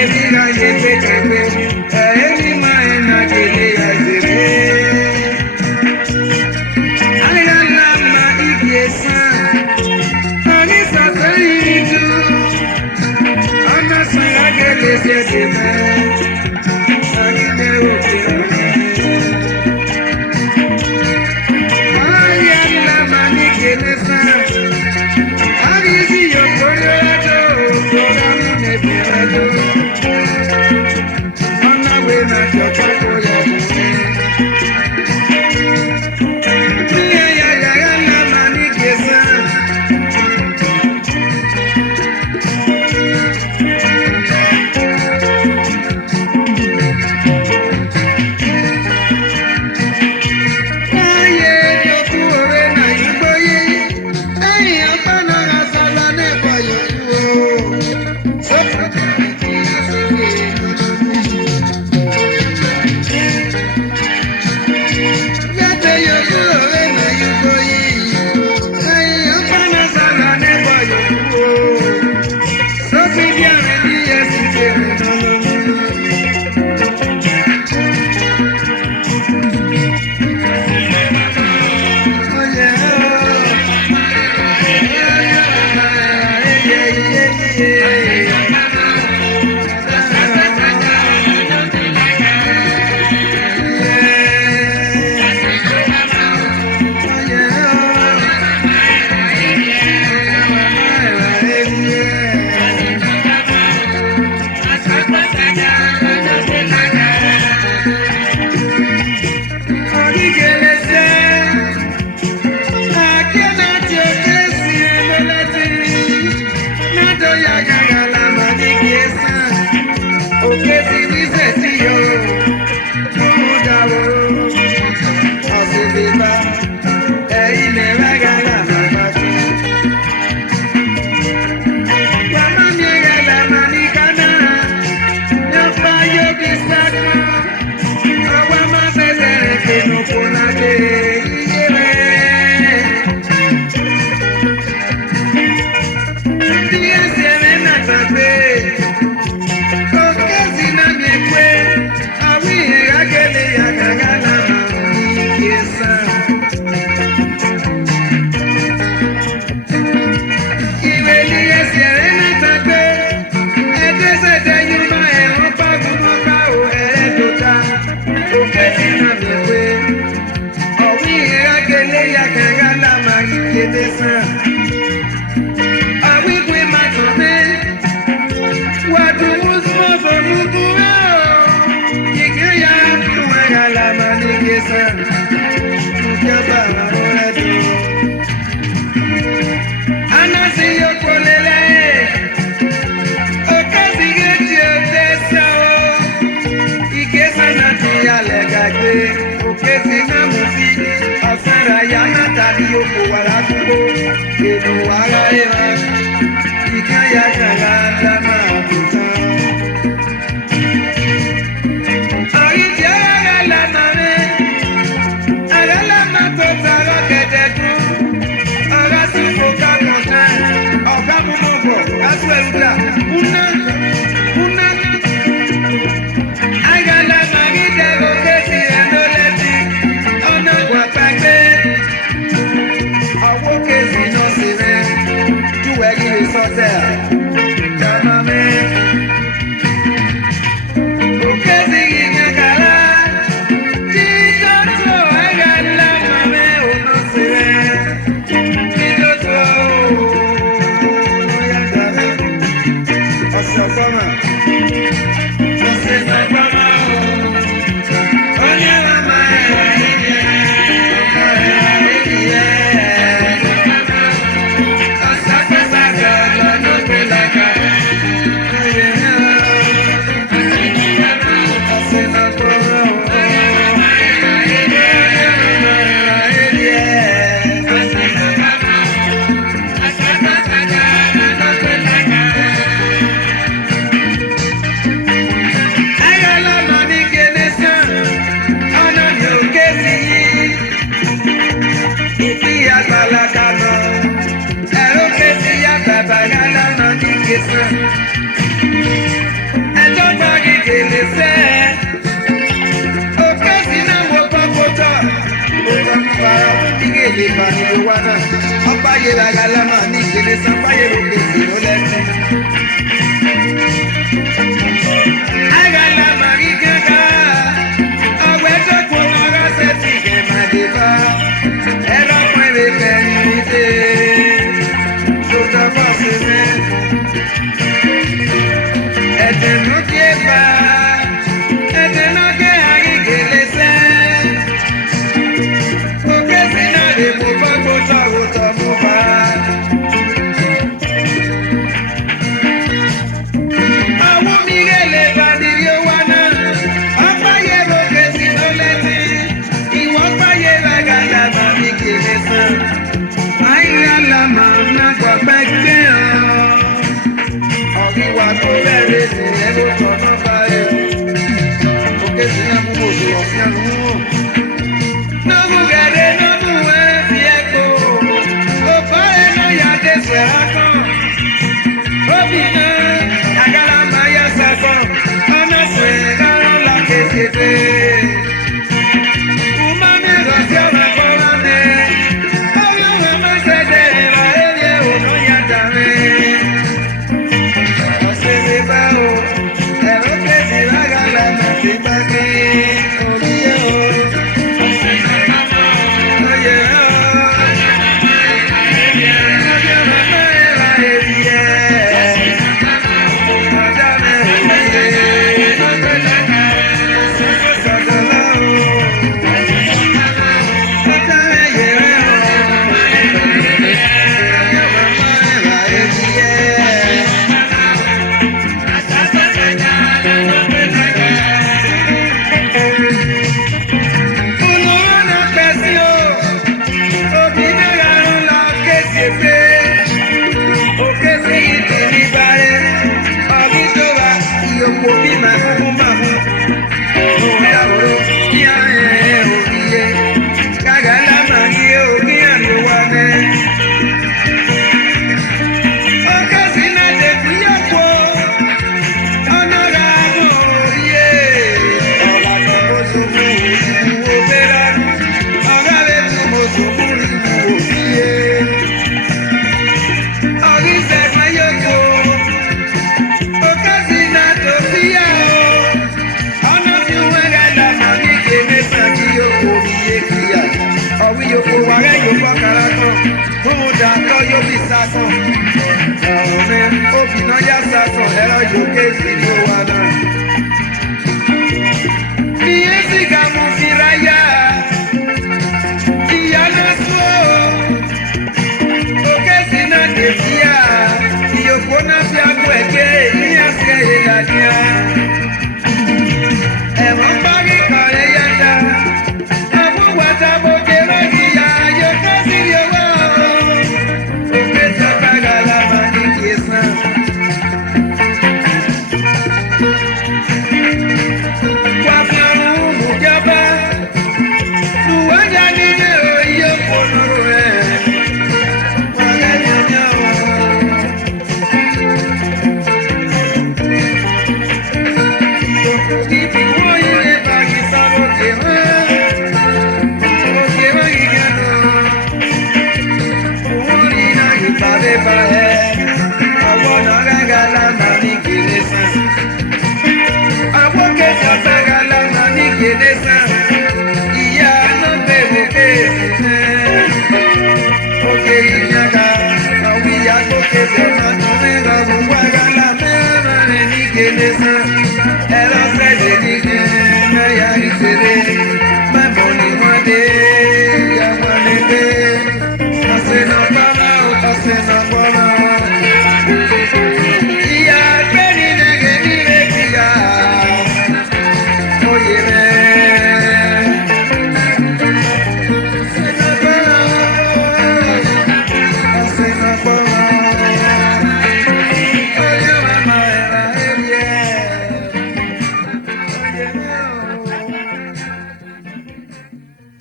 Eviga yepe kepe, evi maena kele yazebe. Aina nama ikiesa, ani sasa initu, ana sanga kele sedeme, ani mewo kele. Aya nama ni kele sa, ani si yokoro ato, kogami nebirajo. lè bá nílò wá náà. Ọba yẹ làgàlà máa ní ìkéde sábà yẹ lókè sí ló lẹ́sìn. Àgàlà máa rí gángan, ọ̀wẹ́ tó kún ọ̀rọ̀ ṣe ti kẹ̀ máa dé bá. Ẹ̀rọ pẹ̀lẹ́ pẹ̀lú ìdè, tó tọ́ bọ́ sí mi. Ẹ̀dẹ̀ ló dé bá, ẹ̀dẹ̀ náà gé àríkèlè sẹ́. Òkè sí náà lè mú bọ́gbó tọ̀wọ̀tọ̀ mú bá. Àwọn mi rẹ̀ lè bá nílé owó náà. Ọ̀pá yẹ lókè sí ló lẹ́tí. Ìwọ́n fàyè lágàlà máa ní kèlè sàn. Àìyálà máa ń ná gbọ̀gbẹ́ gbé hàn. Ọ̀ríwá tó bẹ̀rẹ̀ sí ẹ̀rọ tọ̀nà báyìí. Òkè sí náà mú òdò ọ̀fíà lù ú. Nọ́mú gẹ̀dẹ̀ nọ́mú ẹ̀ fi ẹ̀kọ́. Òpó ẹ̀ náà yá dé sẹ̀rá kan. Óbì náà àgàlà máa yá sẹ́kọ̀. Ọ̀nà sùn lọ́rùn la kékeré. Kùmá mi rọ̀ sí ọ̀nà kọ́ra mi. Orí wọn máa ṣẹ̀dẹ̀ ìwà ẹ̀rí ẹ̀ wò ló yá dàrí. Ọ̀sẹ̀ mi bá o, ẹ̀rọ kẹ́sì lágàlà máa ti bá mi. Orí ẹ̀ o, ọ̀sẹ̀ mi bá o, oyè ẹ̀ o. Ọjọ́ màmá ẹ̀ wá èrí ẹ̀. Ọjọ́ mi ò wáyé. Ọjọ́ dàgbà, ọ̀sẹ̀ sọ̀dọ̀ lọ́wọ́. Ọjọ́ ẹ̀yẹ rẹ̀ o. Ọjọ́ màmá ẹ̀ wá èrí ẹ̀. Olùwọ́nà pẹ̀sí o, òbí náírà ń lọ kéṣe pé òkè sí ìdí ní báyé. Ọ̀bí tó wà ìyókù bí màmú màmú. Òun dàbòrò kí àyẹ̀ ẹ̀ òbí yé. Gàgàlà máa ní òbí àlò wà mẹ́. Òkè sí náà lè fi yọ̀pọ̀. Ọ̀nà ra mọ̀ òye. Ọ̀la tó mo sùn fún ìwò bẹ́rẹ̀. Ọ̀gá rẹ̀ tó mo sùn fún ìwò òbíye. Ọ̀rí sẹ̀gbọ́n yòókù. Òkè sí náà tó fi yà o. Ọ̀nà tí wọ́n rẹ̀ lọ́nà ní kéde sàn kí yòókù òbíye kìíyà. Ọ̀wí yòókù wàrẹ̀ yòókù kára kan. Fún dàtọ̀ yóò fi sá kan. Ọ̀rẹ́ òbí náà yá sá kan. Ẹ̀rọ yòókè sí ló wà náà. Iye sìgá mo fi ráyà. Ìyá náà sún o. Òkè sí náà dé síyà. Ìyókù náà fi àgbo ẹ̀gẹ́ ní àṣẹ ìlànà.